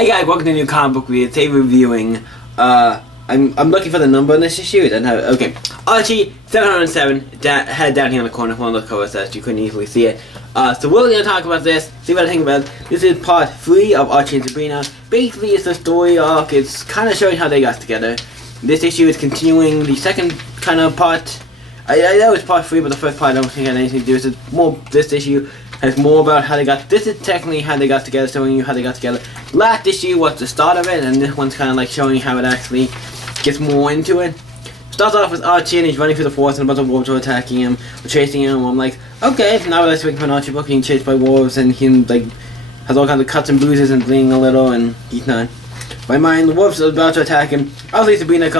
Hey guys, welcome to a new comic book video. Today we're reviewing, I'm looking for the number in this issue. Okay, Archie 707, head down here in the corner. One of the covers that you couldn't easily see it. So we're going to talk about this, see what I think about it. This is part 3 of Archie and Sabrina. Basically, it's the story arc. It's kind of showing how they got together. This issue is continuing the second kind of part. I know it's part 3, but the first part I don't think had anything to do with it. More, this issue has more about how they got. This is technically how they got together, showing you how they got together. Last issue was the start of it, and this one's kind of like showing you how it actually gets more into it. Starts off with Archie, and he's running through the forest, and a bunch of wolves are attacking him, or chasing him. I'm like, okay, now let's make an Archie book, being chased by wolves, and he like has all kinds of cuts and bruises and bleeding a little, and he's not. By mine, the wolves are about to attack him. Obviously, Sabrina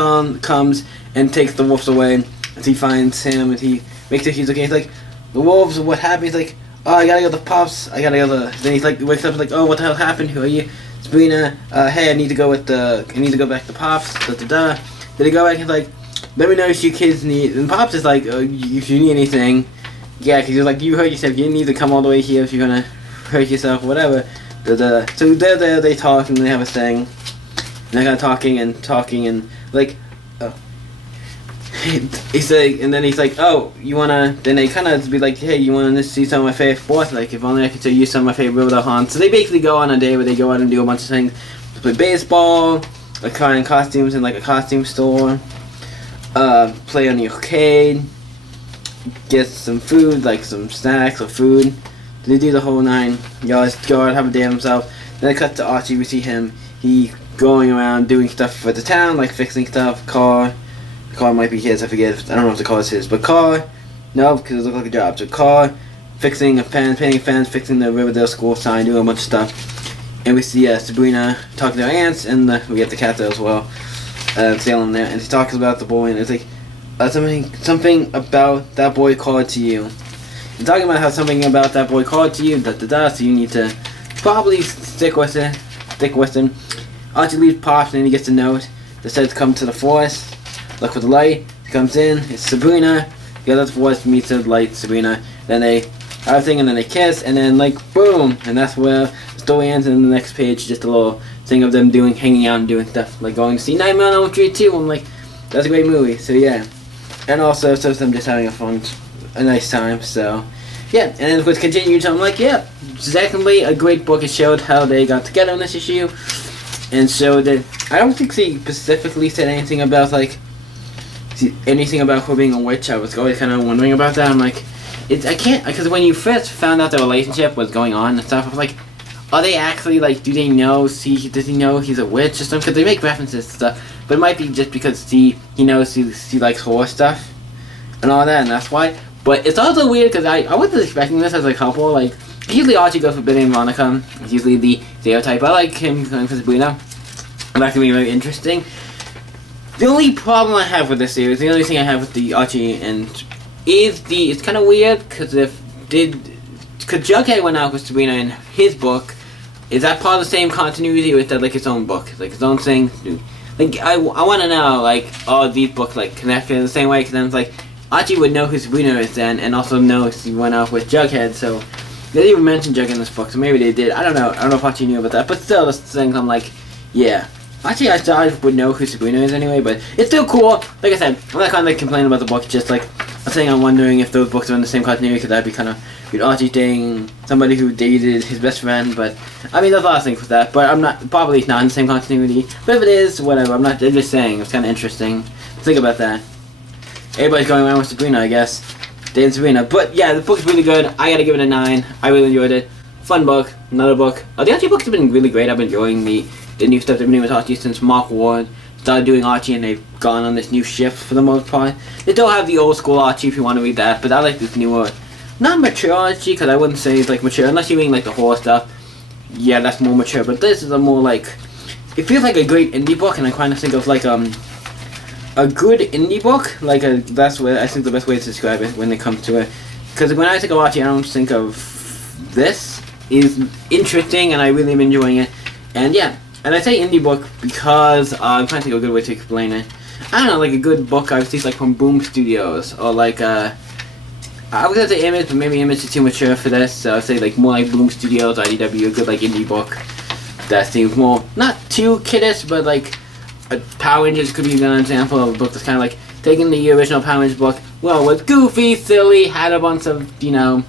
comes and takes the wolves away, as he finds him, and he makes sure he's okay. He's like, the wolves, what happened? He's like, oh, I gotta go to the pups. I gotta go to. Then he's like, wakes up and like, oh, what the hell happened? Who are you? Sabrina. Hey, I need to go back to Pops. Da da da. Then he go back and he's like, let me know if you kids need. And Pops is like, if you need anything, yeah, because he's like, you hurt yourself. You need to come all the way here if you're gonna hurt yourself, or whatever. Da da. So they're there. They talk and they have a thing. And they're kind of talking and like. He's like, and then he's like, oh, you wanna? Then they kind of be like, hey, you wanna see some of my favorite sports? Like, if only I could tell you some of my favorite road haunts. So they basically go on a day where they go out and do a bunch of things. They play baseball, like trying costumes in like a costume store, play on the arcade, get some food, like some snacks or food. They do the whole nine. Y'all just go out, have a day himself. Then it cuts to Archie. We see him. He going around doing stuff for the town, like fixing stuff, car. The car might be his, I forget. I don't know if the car is his, but car, no, because it looks like a job. So car, fixing a fan, painting fans, fixing the Riverdale school sign, doing a bunch of stuff. And we see Sabrina talking to her aunts, and we get the cat there as well, sailing there. And she talks about the boy, and it's like something about that boy called to you. And talking about how something about that boy called to you, da da da. So you need to probably stick with him. Archie leaves Pops, and then he gets a note that says, "Come to the forest. Look for the light." He comes in, it's Sabrina. The other voice meets the light, Sabrina. Then they have a thing, and then they kiss, and then like boom, and that's where the story ends. And then the next page, just a little thing of them hanging out and doing stuff, like going to see Nightmare on Elm Street 2. I'm like, that's a great movie. So yeah, and also so them just having a nice time. So yeah, and then of course continued. So I'm like, yeah, secondly, a great book. It showed how they got together in this issue, and showed that I don't think she specifically said anything about like. Anything about her being a witch. I was always kind of wondering about that. I'm like, I can't, because when you first found out the relationship was going on and stuff, I was like, are they actually like, do they know? Does he know he's a witch or something? Because they make references to stuff, but it might be just because he knows she likes horror stuff and all that, and that's why. But it's also weird because I wasn't expecting this as a couple. Like usually Archie goes for Billy and Monica. It's usually the stereotype. I like him going for Sabrina. And that can be very interesting. The only problem I have with this series, the only thing I have with the Archie it's kind of weird because Jughead went out with Sabrina in his book. Is that part of the same continuity, or is that like its own book, like its own thing? Like I want to know, like, are these books like connected in the same way? Because then it's like Archie would know who Sabrina is then, and also know he went out with Jughead. So they didn't even mention Jughead in this book, so maybe they did. I don't know. I don't know if Archie knew about that, but still, this thing I'm like, yeah. Actually, I thought I would know who Sabrina is anyway, but it's still cool. Like I said, I'm not kind of like complaining about the book. Just like I'm saying, I'm wondering if those books are in the same continuity, because that'd be kind of weird. Archie dating somebody who dated his best friend, but I mean, there's a lot of things with that. But I'm not probably not in the same continuity. But if it is, whatever. I'm just saying it's kind of interesting. Think about that. Everybody's going around with Sabrina, I guess. Dating Sabrina, but yeah, the book's really good. I gotta give it a 9. I really enjoyed it. Fun book. Another book. The Archie books have been really great. I've been enjoying the new stuff they've been doing with Archie since Mark Ward started doing Archie, and they've gone on this new shift for the most part. They still have the old school Archie if you want to read that, but I like this newer, not mature Archie, because I wouldn't say it's like mature, unless you mean like the horror stuff. Yeah, that's more mature, but this is a more like, it feels like a great indie book, and I kind of think of like a good indie book, like that's what I think the best way to describe it when it comes to it. Because when I think of Archie, I don't think of this. Is interesting, and I really am enjoying it, and yeah. And I say indie book because I'm trying to think of a good way to explain it. I don't know, like a good book I would see like from Boom Studios, or like I was gonna say Image, but maybe Image is too mature for this, so I'd say like more like Boom Studios, IDW, a good like indie book. that seems more, not too kiddish, but like Power Rangers could be an example of a book that's kind of like taking the original Power Rangers book, well, was goofy, silly, had a bunch of, you know,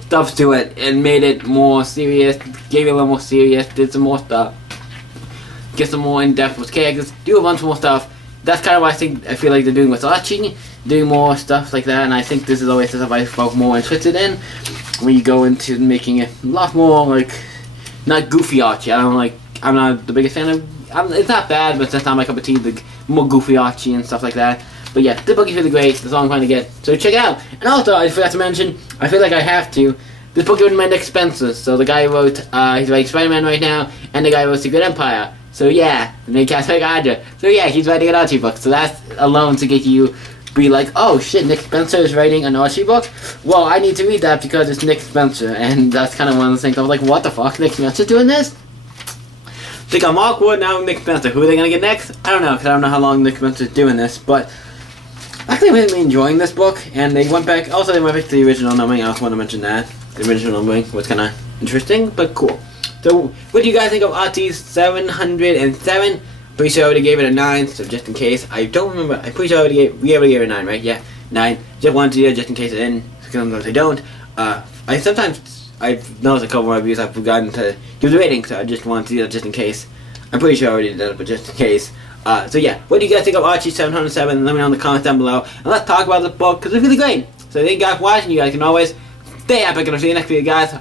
stuff to it, and made it more serious, gave it a little more serious, did some more stuff, get some more in-depth with characters, do a bunch more stuff. That's kind of what I feel like they're doing with Archie, doing more stuff like that, and I think this is always the stuff I felt more interested in, when you go into making it a lot more, like, not goofy Archie. I'm not the biggest fan of, it's not bad, but it's not my cup of tea, the more goofy Archie and stuff like that. But yeah, the book is really great, that's all I'm trying to get, so check it out. And also, I forgot to mention, I feel like I have to, this book is written by Nick Spencer, so the guy who wrote, he's writing Spider-Man right now, and the guy who wrote Secret Empire. So yeah, the main cast like Aja. So yeah, he's writing an Archie book, so that's alone to get you be like, oh shit, Nick Spencer is writing an Archie book? Well, I need to read that because it's Nick Spencer, and that's kind of one of the things I was like, what the fuck, Nick Spencer doing this? They got Mark Wood, now Nick Spencer. Who are they gonna get next? I don't know, because I don't know how long Nick Spencer's doing this, but actually I'm really enjoying this book, and they went back to the original numbering. I also want to mention that. The original numbering was kind of interesting, but cool. So, what do you guys think of Archie's 707? Pretty sure I already gave it a 9, so just in case. I don't remember. I'm pretty sure I already gave it a 9, right? Yeah, 9. Just wanted to do it just in case I didn't. Sometimes I don't. I've noticed a couple of reviews I've forgotten to give the rating, so I just wanted to do that just in case. I'm pretty sure I already did it, but just in case. So yeah, what do you guys think of Archie 707? Let me know in the comments down below. And let's talk about the book, because it's really great. So thank you guys for watching. You guys can always stay epic, and I'll see you next video, guys.